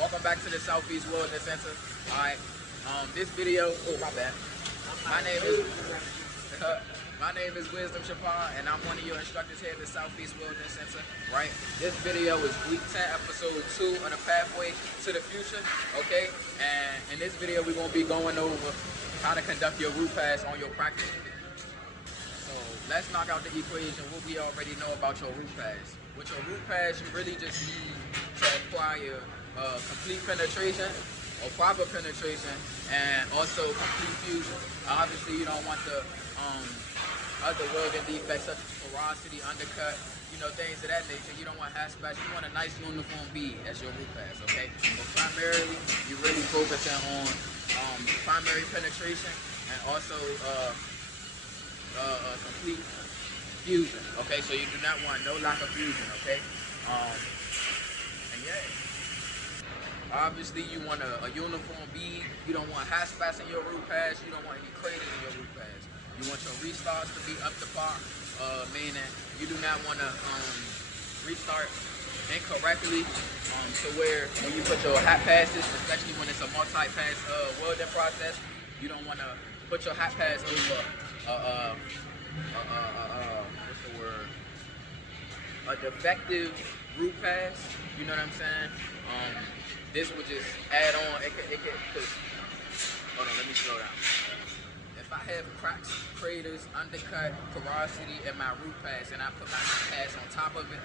Welcome back to the Southeast Wilderness Center. Alright, this video, oh my bad. My name is my name is Wisdom Chapon, and I'm one of your instructors here at the Southeast Wilderness Center. Right? This video is week 10, episode 2 of the Pathway to the Future. Okay? And in this video, we're gonna be going over how to conduct your route pass on your practice. So let's knock out the equation. What we already know about your route pass. With your route pass, you really just need to acquire complete penetration or proper penetration and also complete fusion. Obviously, you don't want the other welding defects such as porosity, undercut, things of that nature. You don't want hatchbacks. You want a nice uniform bead as your route pass, okay? But primarily, you're really focusing on primary penetration and also complete fusion, okay? So you do not want no lack of fusion, okay? And yeah. Obviously, you want a uniform bead. You don't want hatchbacks in your route pass. You don't want any craters in your route pass. You want your restarts to be up to par, meaning you do not want to restart incorrectly to where when you put your hat passes, especially when it's a multi-pass welding process, you don't want to put your hat pass over what's the word? A defective route pass. You know what I'm saying? This would just add on. It could, cause, hold on, let me slow down. If I have cracks, craters, undercut, porosity in my route pass, and I put my pass on top of it,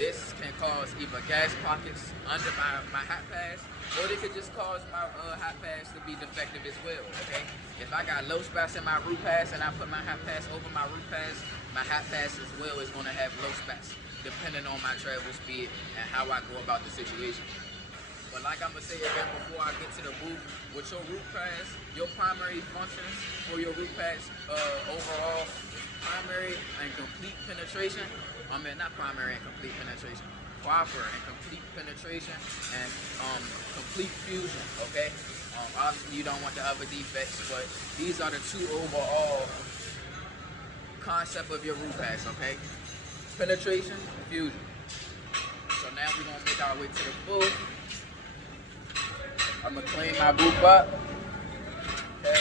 this can cause either gas pockets under my hat pass, or it could just cause my hat pass to be defective as well, okay? If I got low spats in my route pass and I put my hat pass over my route pass, my hat pass as well is gonna have low spats, depending on my travel speed and how I go about the situation. But like I'm gonna say again before I get to the booth, with your route pass, your primary functions for your route pass overall is primary and complete penetration. Not primary and complete penetration, proper and complete penetration and complete fusion, okay? Obviously you don't want the other defects, but these are the two overall concept of your route pass, okay? Penetration, fusion. So now we're gonna make our way to the booth. I'm gonna clean my booth up. Okay.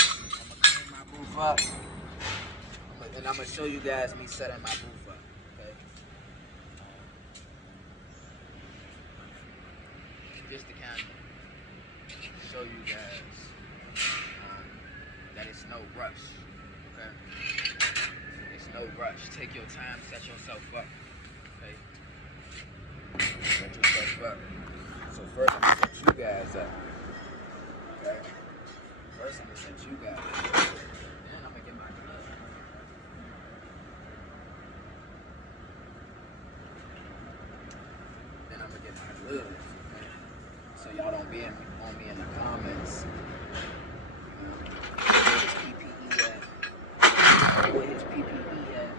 I'm gonna clean my booth up. And I'm gonna show you guys me setting my booth up. Okay. Just to kind of show you guys that it's no rush. Okay. It's no rush. Take your time, set yourself up. Okay. Set yourself up. So first I'm gonna set you guys up. Okay. First I'm gonna set you guys up. Then I'm gonna get my gloves. Then I'm gonna get my gloves. Okay. So y'all don't be on me in the comments. Where his PPE at? Where his PPE at?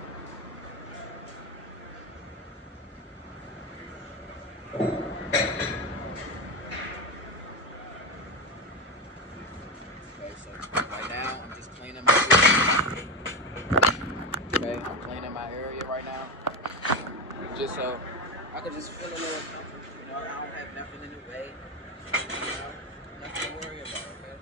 Okay, so right now I'm just cleaning my area. Okay, I'm cleaning my area right now. Just so I can just feel a little comfort. I don't have nothing in the way. Nothing to worry about, okay?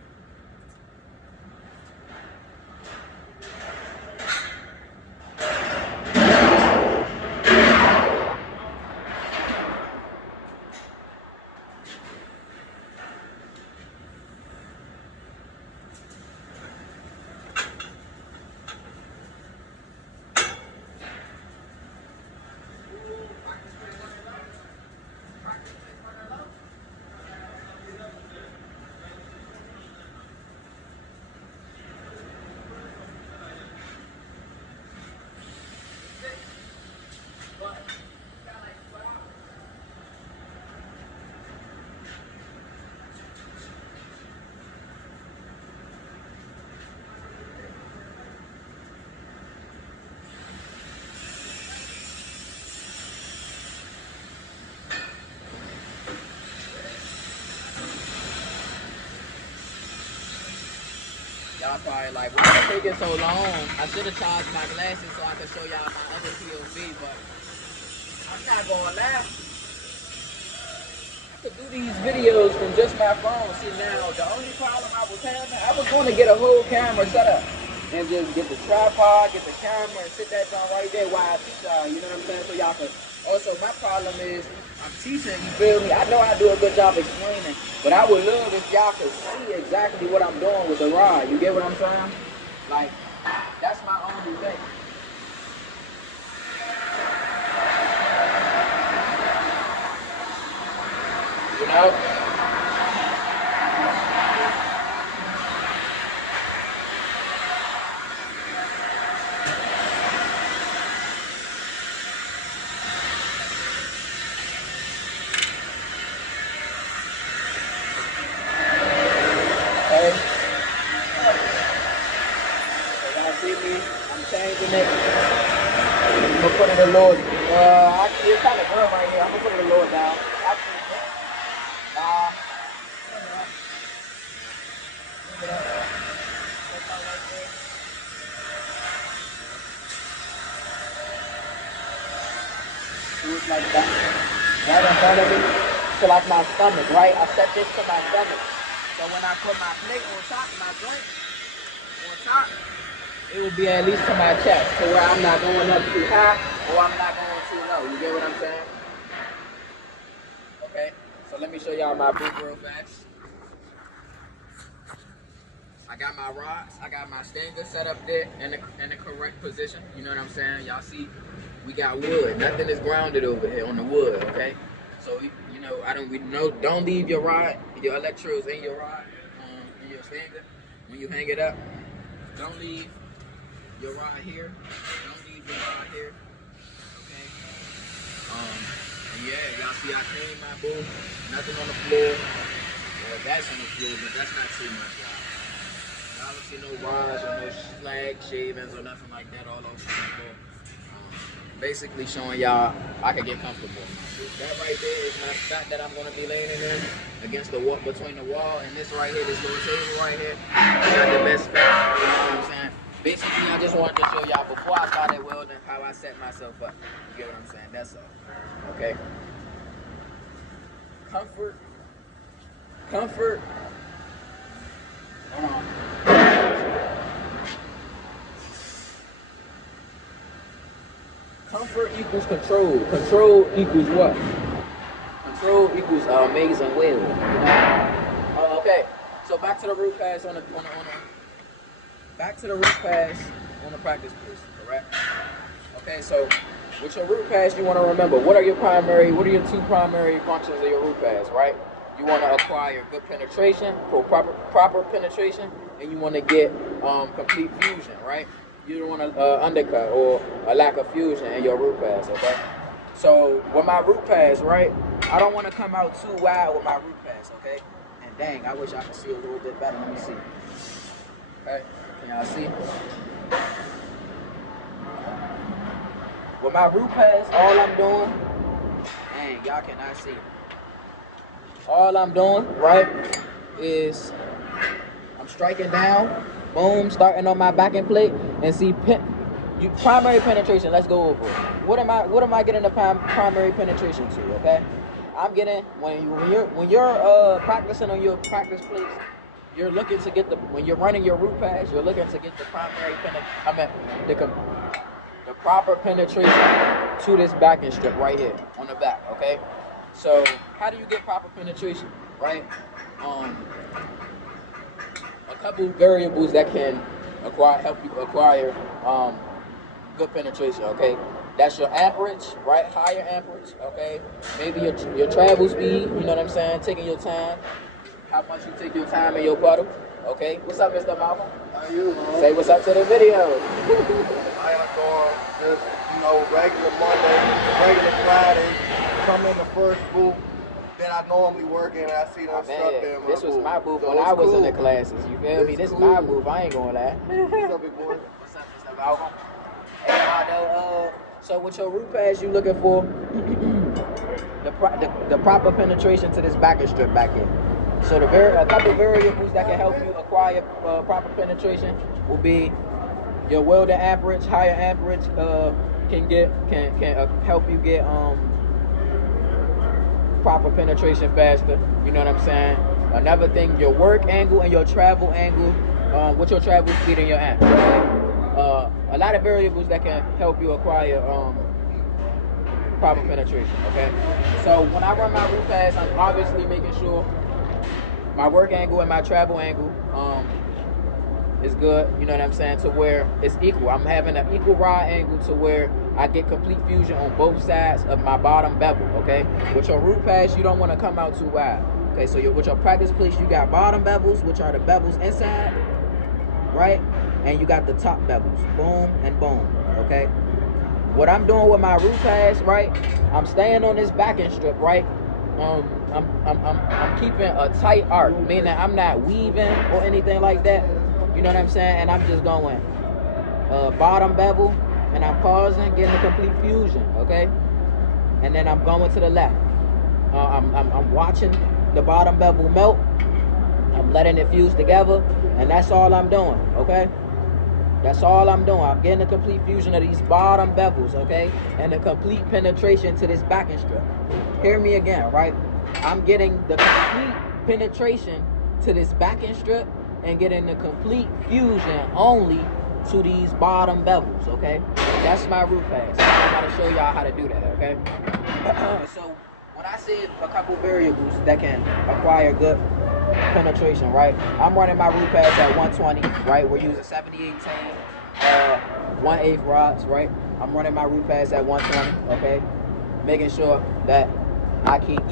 tripod. Like, why is it taking so long? I should have charged my glasses so I could show y'all my other POV, but I'm not gonna lie. I could do these videos from just my phone. See, now the only problem I was having, I was going to get a whole camera set up and just get the tripod, get the camera, and sit that down right there while I teach y'all. You know what I'm saying? So y'all can. Also, my problem is I'm teaching. You feel me? I know I do a good job explaining, but I would love if y'all could see exactly what I'm doing with the rod. You get what I'm saying? Like, that's my only thing. You know? Okay. So y'all see me? I'm changing it. I'm gonna put it a little. Actually, it's kind of good right here. I'm gonna put it a little down. Actually, nah. Do it like that. Right in front of me. To like my stomach, right? I set this to my stomach. So when I put my plate on top, my drink on top, it will be at least to my chest, to where I'm not going up too high or I'm not going too low. You get what I'm saying? Okay. So let me show y'all my booth real fast. I got my rods, I got my stanger set up there in the correct position. You know what I'm saying? Y'all see, we got wood. Nothing is grounded over here on the wood, okay? So you know, don't leave your rod, your electrodes in your rod, in your stanger. When you hang it up, don't leave your rod here. Don't leave your rod here, okay? And yeah, y'all see I cleaned my booth. Nothing on the floor. Well, that's on the floor, but that's not too much, y'all. I don't see no rods or no slag shavings or nothing like that all over the floor. Basically showing y'all I can get comfortable. That right there is my spot that I'm going to be laying in there against the wall, between the wall and this right here, this little table right here. I got the best spot. You know what I'm saying? Basically, I just wanted to show y'all before I started welding how I set myself up. You get what I'm saying? That's all. Okay? Comfort. Comfort. Hold on. Comfort equals control. Control equals what? Control equals amazing will. You know? Okay. So back to the root pass back to the root pass on the practice place, correct? Okay. So with your root pass, you want to remember what are your two primary functions of your root pass, right? You want to acquire good penetration, for proper penetration, and you want to get complete fusion, right? You don't want to undercut or a lack of fusion in your root pass, okay? So with my root pass, right, I don't want to come out too wide with my root pass, okay? And dang, I wish I could see a little bit better. Let me see. Okay, can y'all see? With my root pass, all I'm doing, dang, y'all cannot see. All I'm doing, right, is I'm striking down, boom, starting on my backing plate, and see primary penetration. Let's go over it. What am I getting the primary penetration to? Okay, I'm getting when you're practicing on your practice plates, you're looking to get when you're running your root pass, you're looking to get the primary the proper penetration to this backing strip right here on the back. Okay, so how do you get proper penetration? Right, a couple variables that can help you acquire good penetration, okay? That's your amperage, right? Higher amperage, okay? Maybe your travel speed, you know what I'm saying? Taking your time. How much you take your time in your puddle, okay? What's up, Mr. Malcolm? How you, man? Say what's up to the video. How y'all doing? Just, regular Monday, regular Friday, come in the first booth that I normally work in, and I see them stuck there in my This was booth. my booth So when I was in the classes, you feel me? This is my booth, I ain't gonna lie. What's up, big boy? What's up, Mr. Malcolm? Hey, Aldo, so with your root pass, you looking for the proper penetration to this backing strip back here. So a couple variables that can help you acquire proper penetration will be your welding amperage. Higher amperage can help you get proper penetration faster. You know what I'm saying? Another thing, your work angle and your travel angle, with your travel speed and your amp. Okay? A lot of variables that can help you acquire proper penetration. Okay? So when I run my root pass, I'm obviously making sure my work angle and my travel angle is good, you know what I'm saying, to where it's equal. I'm having an equal rod angle to where I get complete fusion on both sides of my bottom bevel, okay? With your root pass, you don't want to come out too wide. Okay, so with your practice place, you got bottom bevels, which are the bevels inside, right? And you got the top bevels, boom and boom, okay? What I'm doing with my root pass, right? I'm staying on this backing strip, right? I'm keeping a tight arc, meaning I'm not weaving or anything like that. You know what I'm saying? And I'm just going bottom bevel, and I'm pausing, getting the complete fusion, okay? And then I'm going to the left. I'm watching the bottom bevel melt. I'm letting it fuse together, and that's all I'm doing, okay? That's all I'm doing. I'm getting a complete fusion of these bottom bevels, okay? And a complete penetration to this backing strip. Hear me again, right? I'm getting the complete penetration to this backing strip and getting the complete fusion only to these bottom bevels, okay? That's my root pass. I'm about to show y'all how to do that, okay? So when I say a couple variables that can acquire good penetration, right? I'm running my root pass at 120, right? We're using 78 1/8 rods, right? I'm running my root pass at 120, okay? Making sure that I keep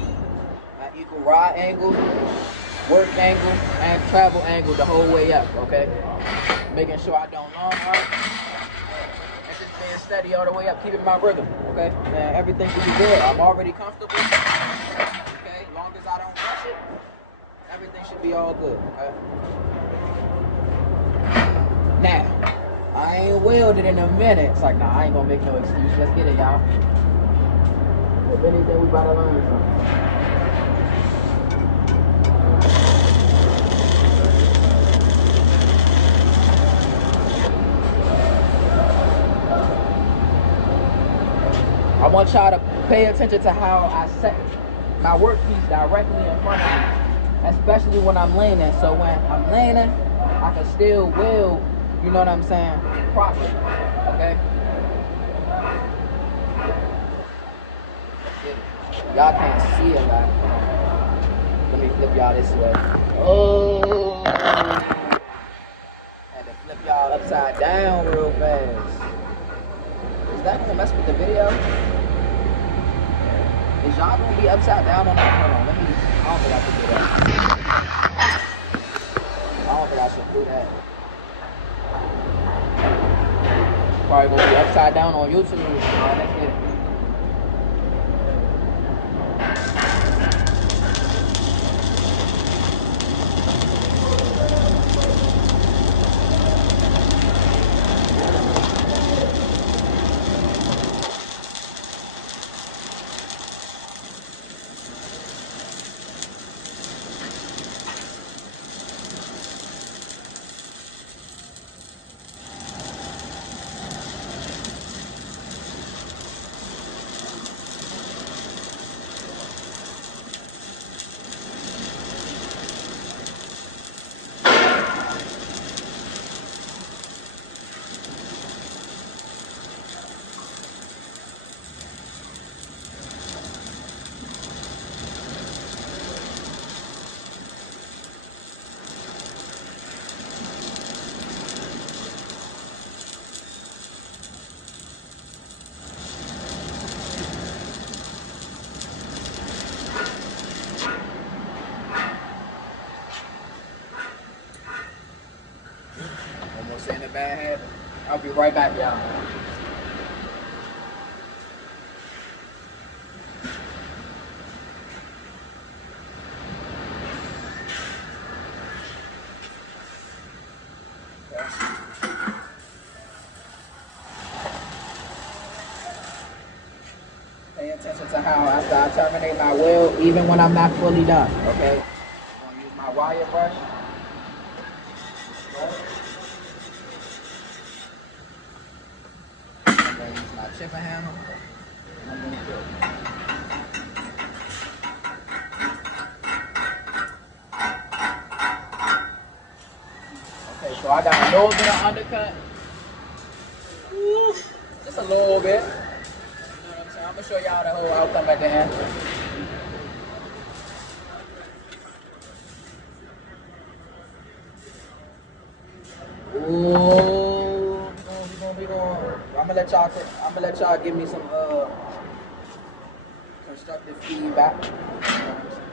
my equal rod angle, work angle, and travel angle the whole way up, okay? Making sure I don't long arc, and just being steady all the way up, keeping my rhythm, okay? And everything should be good. I'm already comfortable, okay? As long as I don't rush it, everything should be all good, okay? Now, I ain't welded in a minute. It's like, nah, I ain't gonna make no excuse. Let's get it, y'all. If anything, we about to learn something. I want y'all to pay attention to how I set my workpiece directly in front of me, especially when I'm leaning. So when I'm leaning, I can still weld, you know what I'm saying, properly, okay? Y'all can't see it, like, let me flip y'all this way. Oh, had to flip y'all upside down real fast. Is that gonna mess with the video? Is y'all gonna be upside down on that? Hold on, let me, I don't think I should do that. I don't think I should do that. Probably gonna be upside down on YouTube. Alright, let's get it. Almost in a bad habit. I'll be right back, y'all. Pay attention to how after I terminate my weld, even when I'm not fully done, okay? I'm gonna use wire brush. Right? I'm gonna use my chipper hammer. And I'm gonna fill it. Okay, so I got a little bit of undercut. Woo, just a little bit. You know what I'm saying? I'm gonna show y'all the whole outcome at the end. Ooh, we going. I'm gonna let y'all give me some constructive feedback. You know what I'm saying?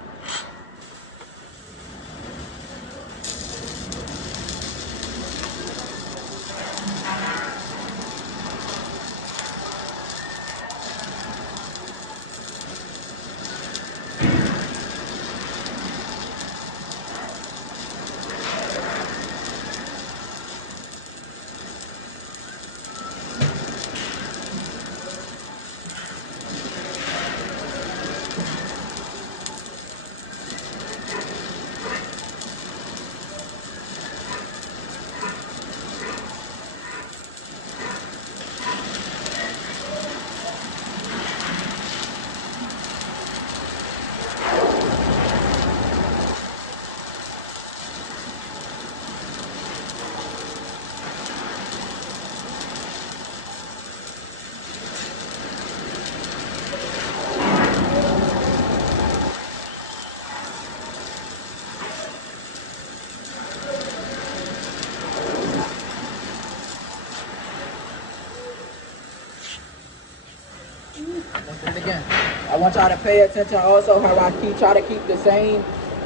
Let's do it again. I want y'all to pay attention also how I try to keep the same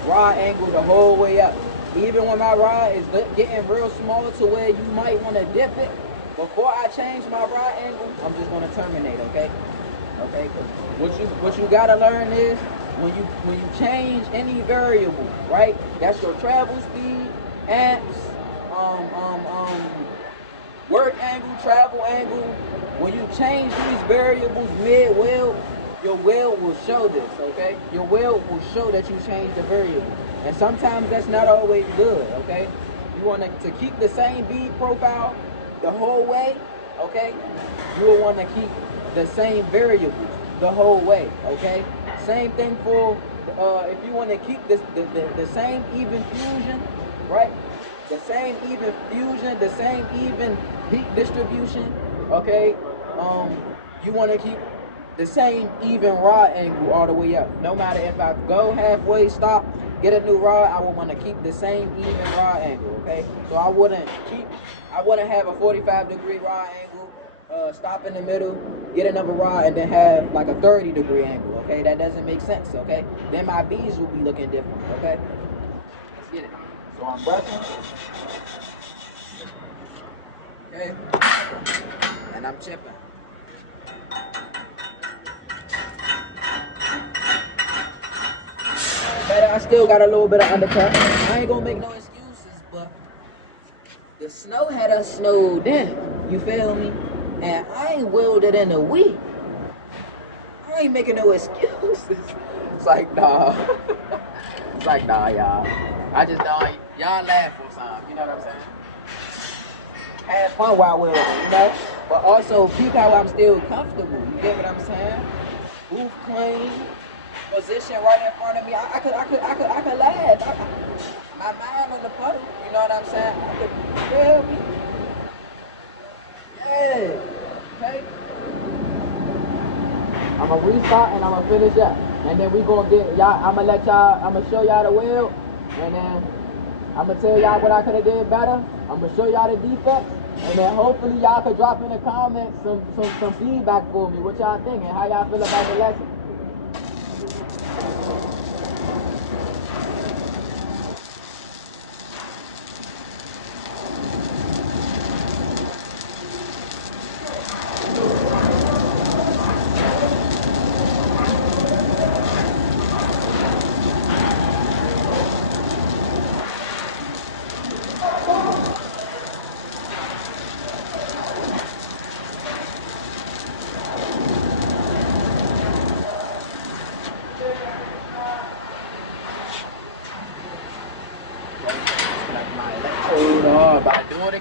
rod angle the whole way up. Even when my rod is getting real small to where you might want to dip it, before I change my rod angle, I'm just going to terminate, okay? Okay, what you gotta learn is when you change any variable, right? That's your travel speed, amps, work angle, travel angle. When you change these variables mid-weld, your weld will show this, okay? Your weld will show that you changed the variable. And sometimes that's not always good, okay? You want to keep the same bead profile the whole way, okay? You will want to keep the same variables the whole way, okay? Same thing for, if you want to keep this, the same even fusion, right? The same even fusion, the same even heat distribution, okay? You want to keep the same even rod angle all the way up. No matter if I go halfway, stop, get a new rod, I would want to keep the same even rod angle, okay? So I wouldn't have a 45-degree rod angle, stop in the middle, get another rod, and then have like a 30-degree angle, okay? That doesn't make sense, okay? Then my beads will be looking different, okay? Let's get it. So I'm brushing, okay? And I'm chipping. I still got a little bit of undercut. I ain't gonna make no excuses, but the snow had us snowed in. You feel me? And I ain't welded in a week. I ain't making no excuses. It's like, nah. It's like, nah, y'all. I just don't. Y'all laugh or something. You know what I'm saying? Have fun while welding, you know? But also, peep how I'm still comfortable. You get what I'm saying? Booth clean. Position right in front of me. I could laugh. My mind on the puddle. You know what I'm saying? I could feel me. Yeah. Okay. I'm gonna restart and I'm gonna finish up, and then we gonna get y'all. I'm gonna show y'all the weld, and then I'm gonna tell y'all what I could have did better. I'm gonna show y'all the defects, and then hopefully y'all could drop in the comments some feedback for me. What y'all think and how y'all feel about the lesson.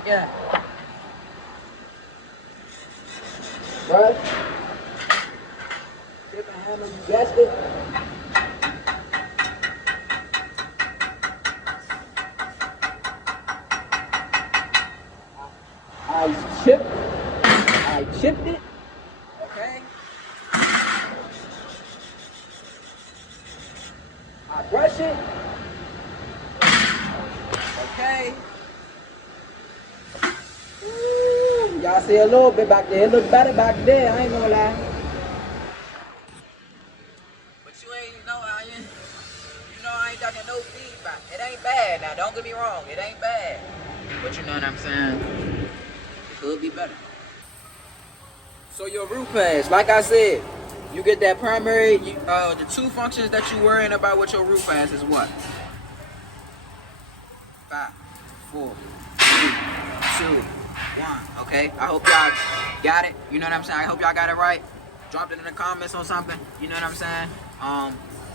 again. Brush. Tip and hammer, you guessed it. I chipped it. Okay. I brush it. Okay. Y'all see a little bit back there. It looked better back there, I ain't gonna lie. But you ain't know I ain't ducking no feedback. It ain't bad now, don't get me wrong, it ain't bad. But you know what I'm saying? It could be better. So your root pass, like I said, you get that primary, the two functions that you worrying about with your root pass is what? 5, 4, 3, 2, 1. Okay, I hope y'all got it. You know what I'm saying? I hope y'all got it right. Dropped it in the comments or something. You know what I'm saying?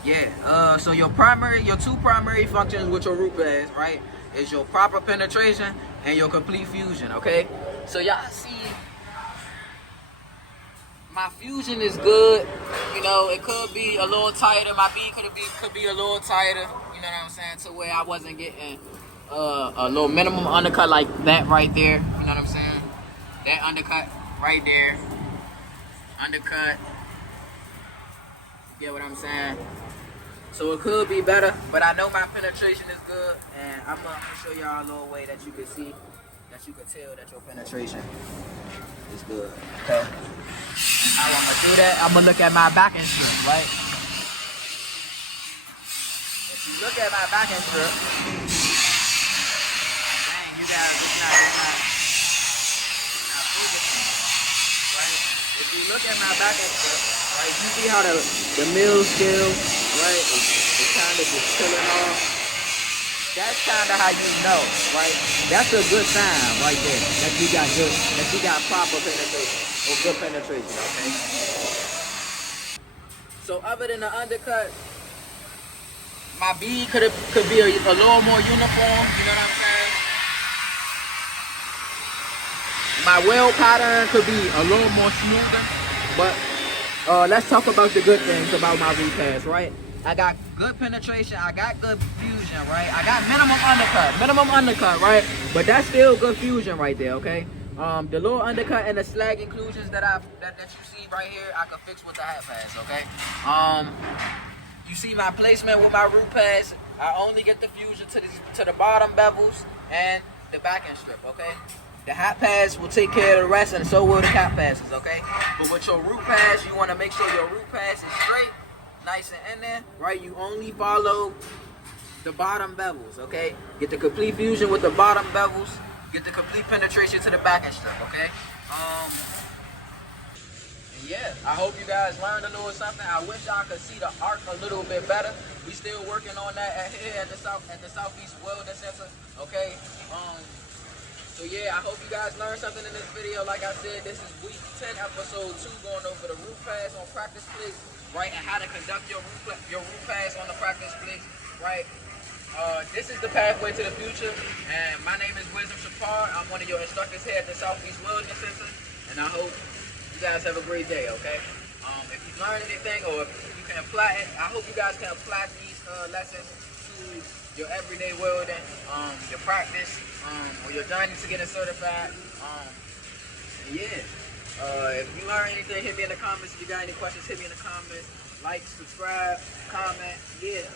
Yeah. So your two primary functions with your root pass, right, is your proper penetration and your complete fusion. Okay. So y'all see, my fusion is good. You know, it could be a little tighter. My bead could be a little tighter. You know what I'm saying? To where I wasn't getting a little minimum undercut like that right there. You know what I'm saying? That undercut right there. Undercut. You get what I'm saying? So it could be better, but I know my penetration is good, and I'm gonna show y'all a little way that you can see, that you can tell that your penetration is good. Okay. And how I'm gonna do that, I'm gonna look at my backing strip, right? If you look at my backing strip, dang, you guys, it's not right? If you look at my backing strip, right, you see how the mill scale, right, is kind of just peeling off. That's kind of how you know, right? That's a good sign right there that you got proper penetration or good penetration, okay? So other than the undercut, my bead could be a little more uniform, you know what I'm saying? My weld pattern could be a little more smoother, but let's talk about the good things about my root pass, right? I got good penetration, I got good fusion, right? I got minimum undercut, right? But that's still good fusion right there, okay? The little undercut and the slag inclusions that you see right here, I can fix with the hat pass, okay? You see my placement with my root pass, I only get the fusion to the bottom bevels and the backing strip, okay? The hat pass will take care of the rest, and so will the cap passes, okay? But with your root pass, you want to make sure your root pass is straight, nice and in there, right? You only follow the bottom bevels, okay? Get the complete fusion with the bottom bevels, get the complete penetration to the backing strip, okay? Yeah, I hope you guys learned a little something. I wish I could see the arc a little bit better. We still working on that here at the Southeast Welding Center, okay? So yeah, I hope you guys learned something in this video. Like I said, this is week 10, episode 2, going over the root pass on practice plates, right? And how to conduct your root pass on the practice plates, right? This is the pathway to the future, and my name is Wisdom Shapar. I'm one of your instructors here at the Southeast Welding Center, and I hope you guys have a great day, okay? If you learned anything, or if you can apply it, I hope you guys can apply these lessons to your everyday welding, your practice, or your journey to getting certified. Yeah. If you learn anything, hit me in the comments. If you got any questions, hit me in the comments. Like, subscribe, comment. Yeah.